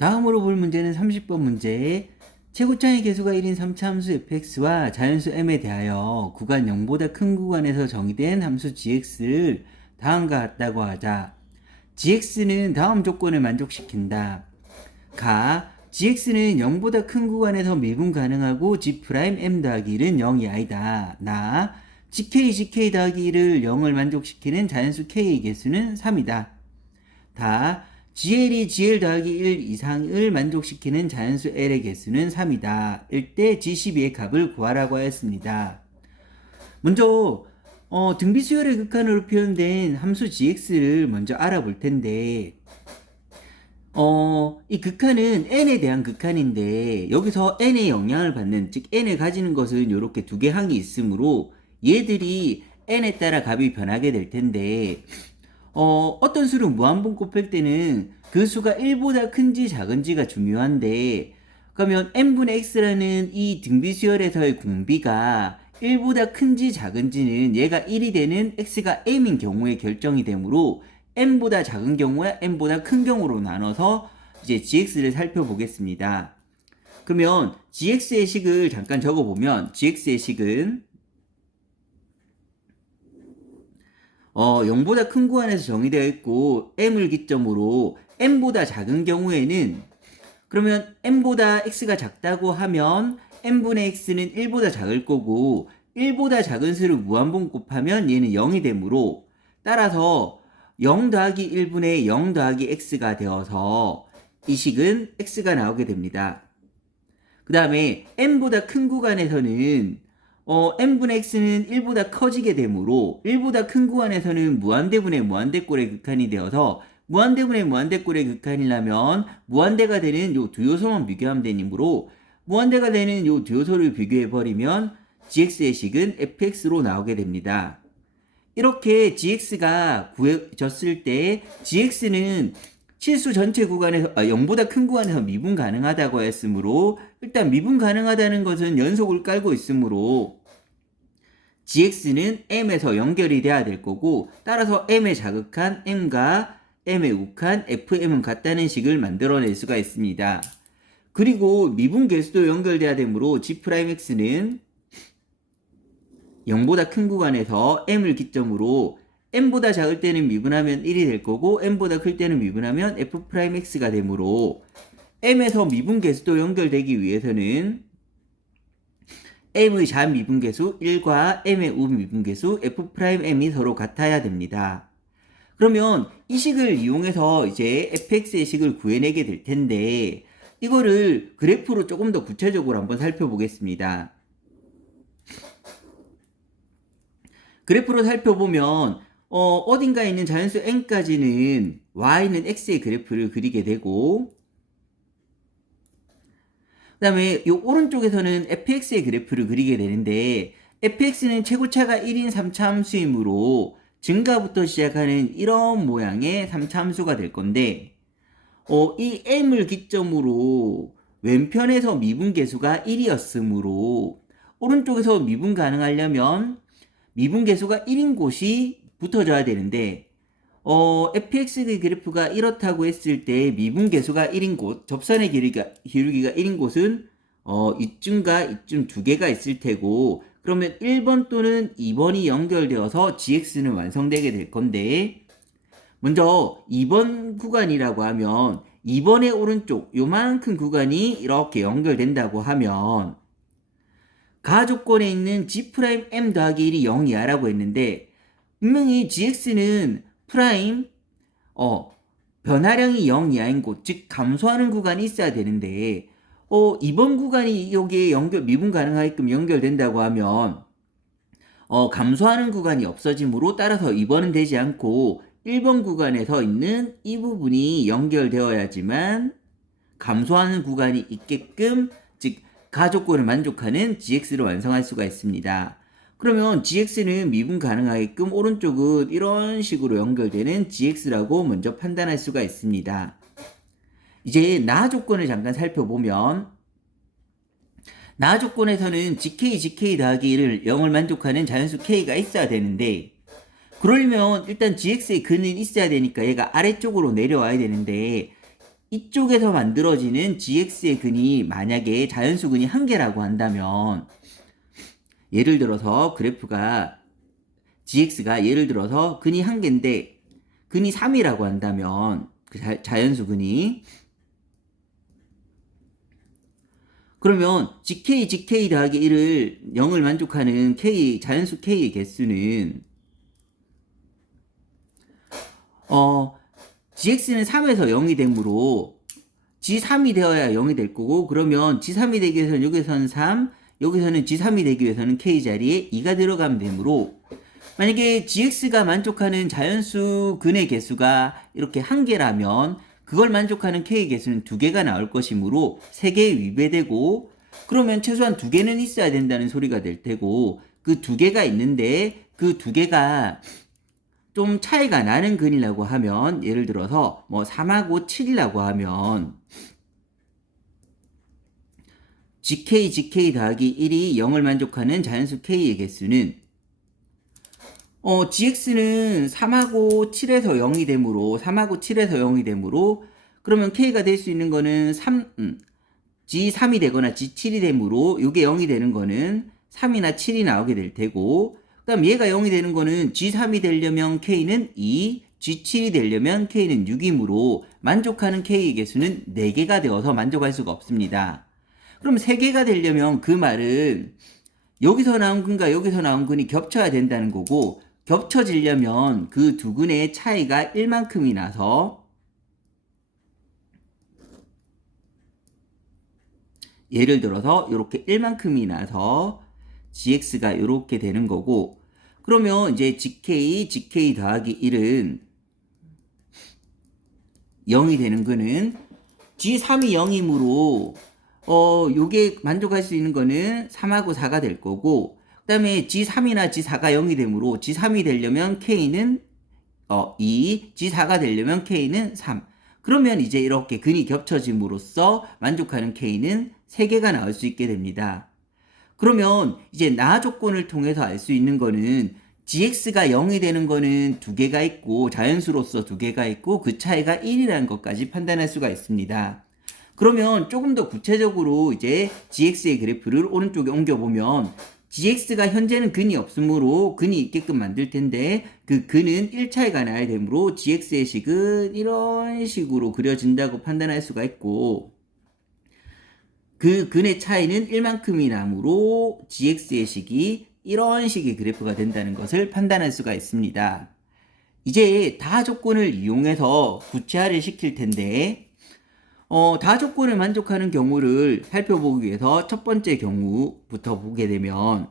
다음으로 볼 문제는 30번 문제. 최고차의 개수가 1인 3차 함수 fx와 자연수 m에 대하여 구간 0보다 큰 구간에서 정의된 함수 gx를 다음과 같다고 하자. gx는 다음 조건을 만족시킨다. 가 gx는 0보다 큰 구간에서 미분 가능하고 g'm 더하기 1은 0이 아니다. 나 gk 더하기 1을 0을 만족시키는 자연수 k의 개수는 3이다. 다 gl이 gl 더하기 1 이상을 만족시키는 자연수 l의 개수는 3이다. 일때 g12의 값을 구하라고 하였습니다. 먼저 등비수열의 극한으로 표현된 함수 gx를 먼저 알아볼 텐데 이 극한은 n에 대한 극한인데 여기서 n의 영향을 받는, 즉 n을 가지는 것은 이렇게 두 개 항이 있으므로 얘들이 n에 따라 값이 변하게 될 텐데 어떤 수를 무한번 곱할 때는 그 수가 1보다 큰지 작은지가 중요한데, 그러면 n분의 x라는 이 등비수열에서의 공비가 1보다 큰지 작은지는 얘가 1이 되는 x가 m인 경우에 결정이 되므로 n보다 작은 경우와 n보다 큰 경우로 나눠서 이제 gx를 살펴보겠습니다. 그러면 gx의 식을 잠깐 적어보면 gx의 식은 0보다 큰 구간에서 정의되어 있고 m을 기점으로 n보다 작은 경우에는, 그러면 n보다 x가 작다고 하면 n분의 x는 1보다 작을 거고 1보다 작은 수를 무한번 곱하면 얘는 0이 되므로 따라서 0 더하기 1분의 0 더하기 x가 되어서 이 식은 x가 나오게 됩니다. 그 다음에 n보다 큰 구간에서는 n분의 x는 1보다 커지게 되므로 1보다 큰 구간에서는 무한대분의 무한대꼴의 극한이 되어서 무한대분의 무한대꼴의 극한이라면 무한대가 되는 요 두 요소만 비교하면 되므로 무한대가 되는 요 두 요소를 비교해버리면 gx의 식은 fx로 나오게 됩니다. 이렇게 gx가 구해졌을 때 gx는 실수 전체 구간에서 0보다 큰 구간에서 미분 가능하다고 했으므로 일단 미분 가능하다는 것은 연속을 깔고 있으므로 gx는 m에서 연결이 돼야 될 거고, 따라서 m의 자극한 m과 m의 욱한 fm은 같다는 식을 만들어낼 수가 있습니다. 그리고 미분 개수도 연결돼야 되므로 g'x는 0보다 큰 구간에서 m을 기점으로 m보다 작을 때는 미분하면 1이 될 거고 m보다 클 때는 미분하면 f'x가 되므로 m에서 미분 개수도 연결되기 위해서는 m의 자미분 개수 1과 m의 우미분 개수 f'm이 서로 같아야 됩니다. 그러면 이 식을 이용해서 이제 fx의 식을 구해내게 될 텐데 이거를 그래프로 조금 더 구체적으로 한번 살펴보겠습니다. 그래프로 살펴보면 어딘가에 있는 자연수 n까지는 y는 x의 그래프를 그리게 되고, 그 다음에 이 오른쪽에서는 fx의 그래프를 그리게 되는데 fx는 최고차가 1인 3차 함수이므로 증가부터 시작하는 이런 모양의 3차 함수가 될 건데 이 m을 기점으로 왼편에서 미분 개수가 1이었으므로 오른쪽에서 미분 가능하려면 미분 개수가 1인 곳이 붙어져야 되는데 fx의 그래프가 이렇다고 했을 때 미분 개수가 1인 곳, 접선의 기울기가 1인 곳은 이쯤과 이쯤 두 개가 있을 테고, 그러면 1번 또는 2번이 연결되어서 gx는 완성되게 될 건데, 먼저 2번 구간이라고 하면 2번의 오른쪽 요만큼 구간이 이렇게 연결된다고 하면 가조건에 있는 g'm 더하기 1이 0이야 라고 했는데 분명히 gx는 프라임 변화량이 0 이하인 곳, 즉 감소하는 구간이 있어야 되는데 이번 구간이 여기에 미분 가능하게끔 연결된다고 하면 감소하는 구간이 없어지므로 따라서 2번은 되지 않고 1번 구간에서 있는 이 부분이 연결되어야지만 감소하는 구간이 있게끔, 즉 가조건을 만족하는 gx를 완성할 수가 있습니다. 그러면 gx는 미분 가능하게끔 오른쪽은 이런 식으로 연결되는 gx라고 먼저 판단할 수가 있습니다. 이제 나 조건을 잠깐 살펴보면 나 조건에서는 gk 더하기 1을 0을 만족하는 자연수 k가 있어야 되는데, 그러려면 일단 gx의 근은 있어야 되니까 얘가 아래쪽으로 내려와야 되는데 이쪽에서 만들어지는 gx의 근이 만약에 자연수 근이 한 개라고 한다면, 예를 들어서 그래프가 gx가 예를 들어서 근이 한 개인데 근이 3이라고 한다면 그 자연수 근이, 그러면 gk 더하기 1을 0을 만족하는 자연수 k의 개수는 gx는 3에서 0이 되므로 g3이 되어야 0이 될 거고, 그러면 g3이 되기 위해서는 여기서는 3, 여기서는 g3이 되기 위해서는 k 자리에 2가 들어가면 되므로, 만약에 gx가 만족하는 자연수 근의 개수가 이렇게 한 개라면 그걸 만족하는 k의 개수는 2개가 나올 것이므로 3개에 위배되고, 그러면 최소한 2개는 있어야 된다는 소리가 될 테고, 그 2개가 있는데 그 2개가 좀 차이가 나는 근이라고 하면, 예를 들어서 뭐 3하고 7이라고 하면 gk 더하기 1이 0을 만족하는 자연수 k의 개수는 gx는 3하고 7에서 0이 되므로 3하고 7에서 0이 되므로, 그러면 k가 될 수 있는 거는 g3이 되거나 g7이 되므로 요게 0이 되는 거는 3이나 7이 나오게 될 테고, 그 다음 얘가 0이 되는 거는 g3이 되려면 k는 2, g7이 되려면 k는 6이므로 만족하는 k의 개수는 4개가 되어서 만족할 수가 없습니다. 그럼 3개가 되려면 그 말은 여기서 나온 근과 여기서 나온 근이 겹쳐야 된다는 거고, 겹쳐지려면 그 두 근의 차이가 1만큼이 나서, 예를 들어서 이렇게 1만큼이 나서 gx가 이렇게 되는 거고, 그러면 이제 gk 더하기 1은 0이 되는 거는 g3이 0이므로 요게 만족할 수 있는 거는 3하고 4가 될 거고, 그 다음에 g3이나 g4가 0이 되므로 g3이 되려면 k는 2, g4가 되려면 k는 3. 그러면 이제 이렇게 근이 겹쳐짐으로써 만족하는 k는 3개가 나올 수 있게 됩니다. 그러면 이제 나 조건을 통해서 알 수 있는 거는 gx가 0이 되는 거는 2개가 있고, 자연수로서 2개가 있고, 그 차이가 1이라는 것까지 판단할 수가 있습니다. 그러면 조금 더 구체적으로 이제 gx의 그래프를 오른쪽에 옮겨보면, gx가 현재는 근이 없으므로 근이 있게끔 만들 텐데 그 근은 1차이가 나야 되므로 gx의 식은 이런 식으로 그려진다고 판단할 수가 있고, 그 근의 차이는 1만큼이 나므로 gx의 식이 이런 식의 그래프가 된다는 것을 판단할 수가 있습니다. 이제 다 조건을 이용해서 구체화를 시킬 텐데, 다 조건을 만족하는 경우를 살펴보기 위해서 첫 번째 경우부터 보게 되면,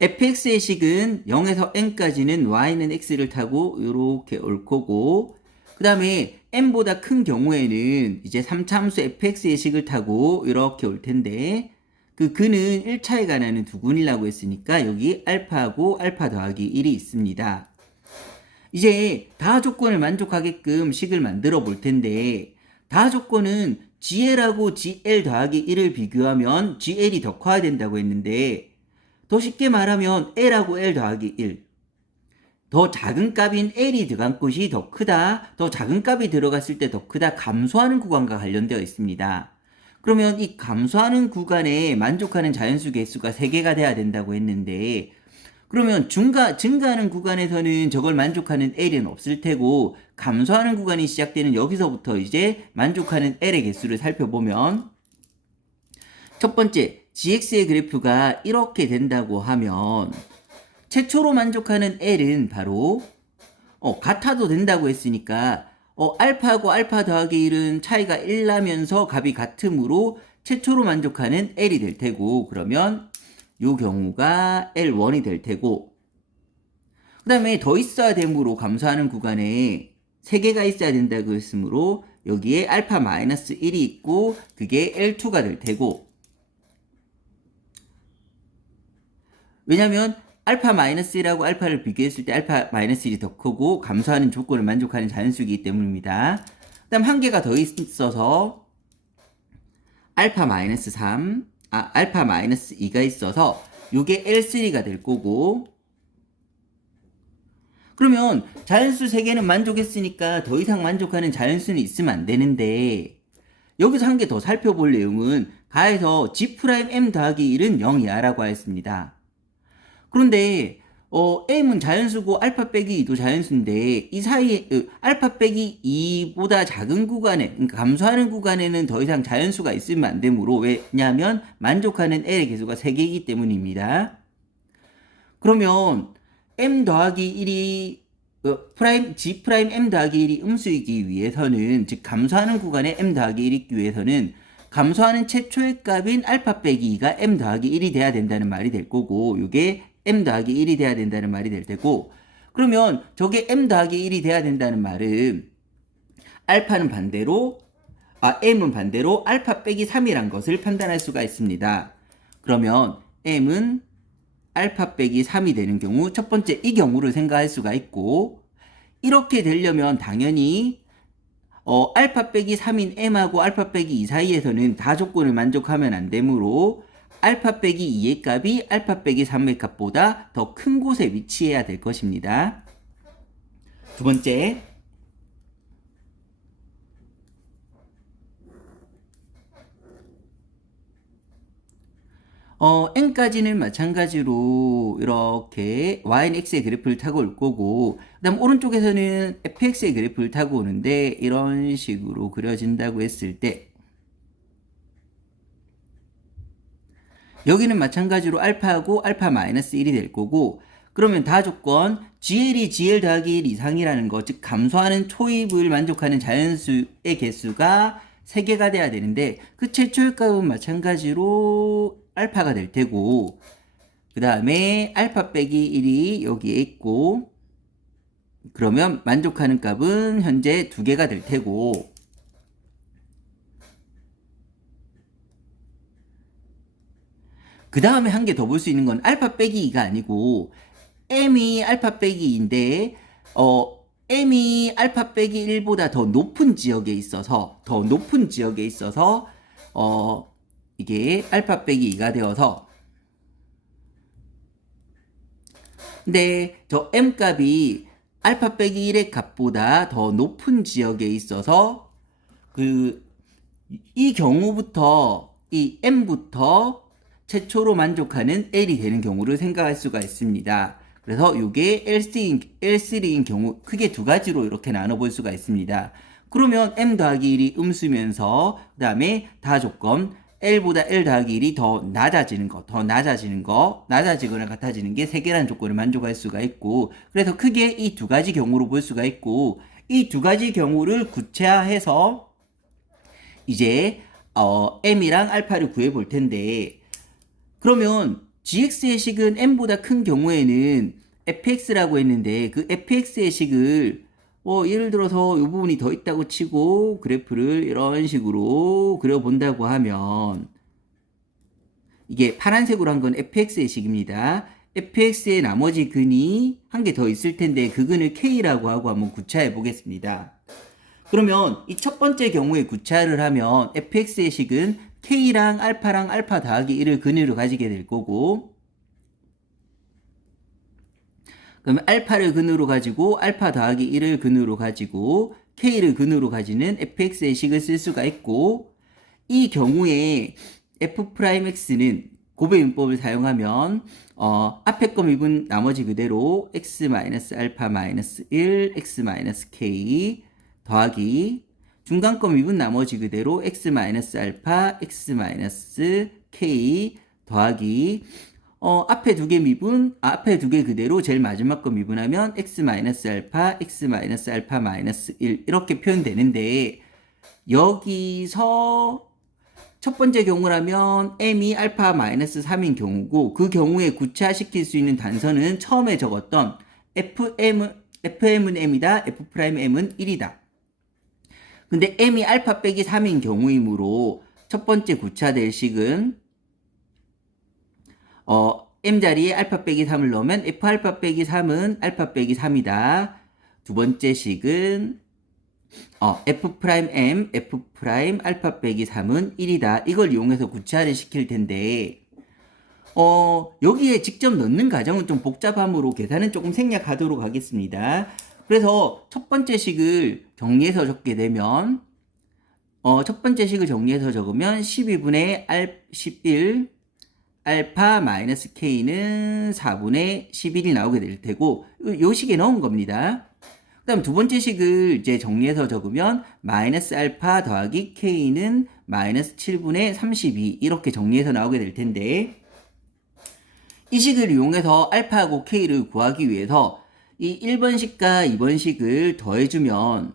fx의 식은 0에서 n까지는 y는 x를 타고 이렇게 올 거고, 그 다음에 n보다 큰 경우에는 이제 3차함수 fx의 식을 타고 이렇게 올 텐데, 그 근은 1차이가 나는 두 근이라고 했으니까 여기 알파하고 알파 더하기 1이 있습니다. 이제 다 조건을 만족하게끔 식을 만들어 볼 텐데, 다 조건은 gl하고 gl 더하기 1을 비교하면 gl이 더 커야 된다고 했는데, 더 쉽게 말하면 l하고 l 더하기 1, 더 작은 값인 l이 들어간 곳이 더 크다, 더 작은 값이 들어갔을 때 더 크다, 감소하는 구간과 관련되어 있습니다. 그러면 이 감소하는 구간에 만족하는 자연수 개수가 3개가 돼야 된다고 했는데, 그러면 증가하는 구간에서는 저걸 만족하는 L은 없을 테고, 감소하는 구간이 시작되는 여기서부터 이제 만족하는 L의 개수를 살펴보면, 첫 번째, gx의 그래프가 이렇게 된다고 하면, 최초로 만족하는 L은 바로, 같아도 된다고 했으니까, 알파하고 알파 더하기 1은 차이가 1 나면서 값이 같으므로 최초로 만족하는 L이 될 테고, 그러면 요 경우가 L1이 될 테고, 그 다음에 더 있어야 되므로 감소하는 구간에 3개가 있어야 된다고 했으므로 여기에 알파 마이너스 1이 있고 그게 L2가 될 테고, 왜냐면 알파 마이너스 1하고 알파를 비교했을 때 알파 마이너스 1이 더 크고 감소하는 조건을 만족하는 자연수이기 때문입니다. 그 다음 한 개가 더 있어서 알파 마이너스 3, 알파 마이너스 2가 있어서 요게 L3가 될 거고, 그러면 자연수 3개는 만족했으니까 더 이상 만족하는 자연수는 있으면 안 되는데, 여기서 한 개 더 살펴볼 내용은 가에서 G'M 더하기 1은 0이야 라고 하였습니다. 그런데 m은 자연수고 알파 빼기 2도 자연수인데 이 사이에 알파 빼기 2보다 작은 구간에, 그러니까 감소하는 구간에는 더 이상 자연수가 있으면 안 되므로, 왜냐하면 만족하는 L의 개수가 3개이기 때문입니다. 그러면 m 더하기 1이 G 프라임 m 더하기 1이 음수이기 위해서는, 즉 감소하는 구간에 m 더하기 1이 있기 위해서는 감소하는 최초의 값인 알파 빼기 2가 m 더하기 1이 돼야 된다는 말이 될 거고, 이게 m 더하기 1이 돼야 된다는 말이 될 테고, 그러면 저게 m 더하기 1이 돼야 된다는 말은 알파는 반대로, m은 반대로 알파 빼기 3이란 것을 판단할 수가 있습니다. 그러면 m은 알파 빼기 3이 되는 경우, 첫 번째 이 경우를 생각할 수가 있고, 이렇게 되려면 당연히 알파 빼기 3인 m하고 알파 빼기 2 사이에서는 다 조건을 만족하면 안 되므로 알파 빼기 2의 값이 알파 빼기 3의 값보다 더 큰 곳에 위치해야 될 것입니다. 두 번째, n까지는 마찬가지로 이렇게 y는 x의 그래프를 타고 올 거고, 그 다음 오른쪽에서는 fx의 그래프를 타고 오는데 이런 식으로 그려진다고 했을 때, 여기는 마찬가지로 알파하고 알파 마이너스 1이 될 거고, 그러면 다 조건 gl이 gl 더하기 1 이상이라는 거, 즉 감소하는 초입을 만족하는 자연수의 개수가 3개가 돼야 되는데, 그 최초의 값은 마찬가지로 알파가 될 테고, 그 다음에 알파 빼기 1이 여기에 있고, 그러면 만족하는 값은 현재 2개가 될 테고, 그 다음에 한 개 더 볼 수 있는 건 알파 빼기 2가 아니고 m이 알파 빼기 2인데 m이 알파 빼기 1보다 더 높은 지역에 있어서 이게 알파 빼기 2가 되어서, 근데 저 m 값이 알파 빼기 1의 값보다 더 높은 지역에 있어서 이 경우부터 이 m부터 최초로 만족하는 L이 되는 경우를 생각할 수가 있습니다. 그래서 이게 L3인 경우 크게 두 가지로 이렇게 나눠볼 수가 있습니다. 그러면 m 더하기 1이 음수면서 그 다음에 다 조건 L보다 L 더하기 1이 더 낮아지는 거, 낮아지거나 같아지는 게 3개라는 조건을 만족할 수가 있고, 그래서 크게 이 두 가지 경우로 볼 수가 있고, 이 두 가지 경우를 구체화해서 이제 m이랑 알파를 구해 볼 텐데, 그러면 gx의 식은 m보다 큰 경우에는 fx라고 했는데, 그 fx의 식을 예를 들어서 이 부분이 더 있다고 치고 그래프를 이런 식으로 그려본다고 하면, 이게 파란색으로 한 건 fx의 식입니다. fx의 나머지 근이 한 개 더 있을 텐데 그 근을 k라고 하고 한번 구차해 보겠습니다. 그러면 이 첫 번째 경우에 구차를 하면 fx의 식은 k랑 알파 더하기 1을 근으로 가지게 될 거고, 그러면 알파를 근으로 가지고 알파 더하기 1을 근으로 가지고 k를 근으로 가지는 fx의 식을 쓸 수가 있고, 이 경우에 f'x는 고배윤법을 사용하면 앞에 거 미분 나머지 그대로 x-알파-1 x-k 더하기 중간 거 미분 나머지 그대로 x-알파 x-k 더하기 앞에 두 개 미분, 앞에 두 개 그대로 제일 마지막 거 미분하면 x-알파 x-알파-1 이렇게 표현되는데, 여기서 첫 번째 경우라면 m이 알파 마이너스 3인 경우고, 그 경우에 구체화시킬 수 있는 단서는 처음에 적었던 fm은 m이다, f'm은 1이다. 근데 m이 알파 빼기 3인 경우이므로 첫 번째 구차될 식은 m 자리에 알파 빼기 3을 넣으면 f 알파 빼기 3은 알파 빼기 3이다. 두 번째 식은 f'm, f' 알파 빼기 3은 1이다. 이걸 이용해서 구차를 시킬 텐데, 여기에 직접 넣는 과정은 좀 복잡하므로 계산은 조금 생략하도록 하겠습니다. 그래서 첫 번째 식을 정리해서 적게 되면, 첫 번째 식을 정리해서 적으면 12분의 11 알파 마이너스 k는 4분의 11이 나오게 될 테고, 요 식에 넣은 겁니다. 그 다음 두 번째 식을 이제 정리해서 적으면 마이너스 알파 더하기 k는 마이너스 7분의 32 이렇게 정리해서 나오게 될 텐데, 이 식을 이용해서 알파하고 k를 구하기 위해서 이 1번식과 2번식을 더해주면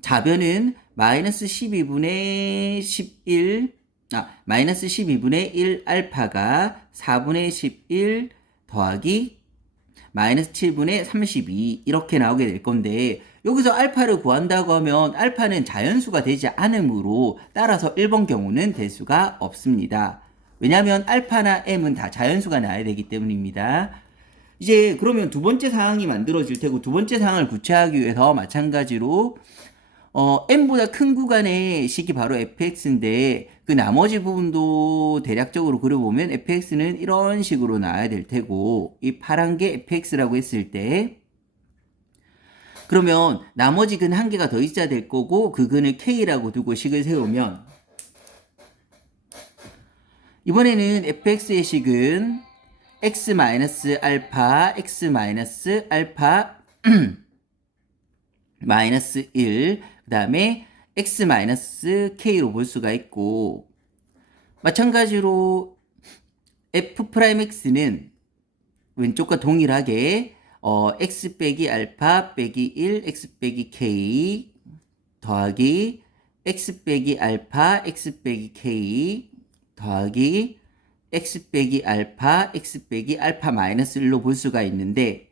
좌변은 마이너스 12분의 1 알파가 4분의 11 더하기 마이너스 7분의 32 이렇게 나오게 될 건데, 여기서 알파를 구한다고 하면 알파는 자연수가 되지 않으므로 따라서 1번 경우는 될 수가 없습니다. 왜냐하면 알파나 m은 다 자연수가 나야 되기 때문입니다. 이제 그러면 두 번째 상황이 만들어질 테고, 두 번째 상황을 구체하기 위해서 마찬가지로 m보다 큰 구간의 식이 바로 fx인데, 그 나머지 부분도 대략적으로 그려보면 fx는 이런 식으로 나와야 될 테고, 이 파란 게 fx라고 했을 때, 그러면 나머지 근 한 개가 더 있어야 될 거고, 그 근을 k라고 두고 식을 세우면, 이번에는 fx의 식은 x-알파, x-알파 마이너스 1, 그 다음에 x-k로 볼 수가 있고, 마찬가지로 f'x는 왼쪽과 동일하게 x 빼기 알파 빼기 1, x 빼기 k 더하기 x 빼기 알파, x 빼기 k 더하기 x 빼기 알파, x 빼기 알파 마이너스 1로 볼 수가 있는데,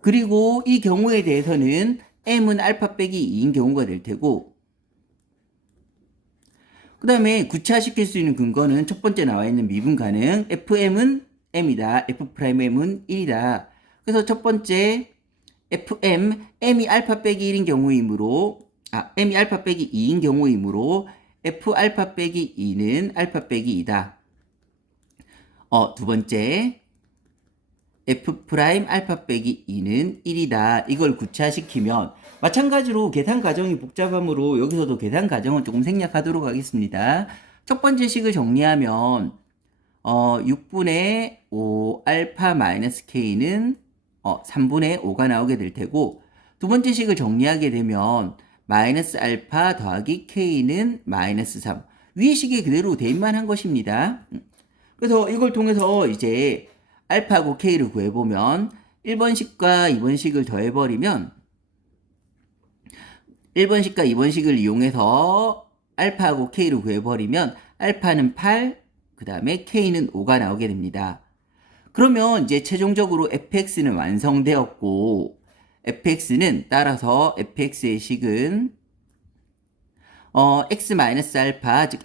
그리고 이 경우에 대해서는 m은 알파 빼기 2인 경우가 될 테고, 그 다음에 구체화시킬 수 있는 근거는 첫 번째 나와 있는 미분 가능, fm은 m이다, f'm은 1이다. 그래서 첫 번째 m이 알파 빼기 1인 경우이므로, m이 알파 빼기 2인 경우이므로 f 알파 빼기 2는 알파 빼기 2다. 두 번째 f 프라임 알파 빼기 2는 1이다. 이걸 구체화시키면, 마찬가지로 계산 과정이 복잡하므로 여기서도 계산 과정은 조금 생략하도록 하겠습니다. 첫 번째 식을 정리하면 6분의 5 알파 마이너스 k는 3분의 5가 나오게 될 테고, 두 번째 식을 정리하게 되면 마이너스 알파 더하기 k는 마이너스 3. 위의 식이 그대로 대입만 한 것입니다. 그래서 이걸 통해서 이제 알파하고 k를 구해보면 1번식과 2번식을 더해버리면 1번식과 2번식을 이용해서 알파하고 k를 구해버리면 알파는 8, 그 다음에 k는 5가 나오게 됩니다. 그러면 이제 최종적으로 fx는 완성되었고, fx는 따라서 fx의 식은 x-알파, 즉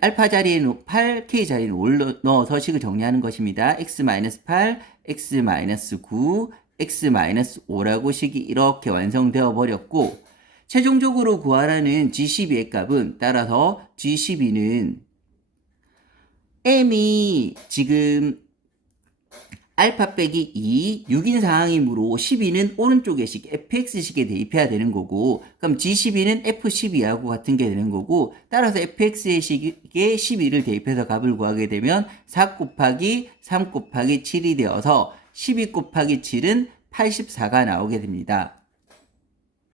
알파 자리에는 8, k 자리에는 5를 넣어서 식을 정리하는 것입니다. x-8, x-9, x-5라고 식이 이렇게 완성되어 버렸고, 최종적으로 구하라는 g12의 값은 따라서 g12는 m이 지금 알파 빼기 2, 6인 상황이므로 12는 오른쪽의 식, fx식에 대입해야 되는 거고, 그럼 g12는 f12하고 같은 게 되는 거고, 따라서 fx의 식에 12를 대입해서 값을 구하게 되면 4 곱하기 3 곱하기 7이 되어서 12 곱하기 7은 84가 나오게 됩니다.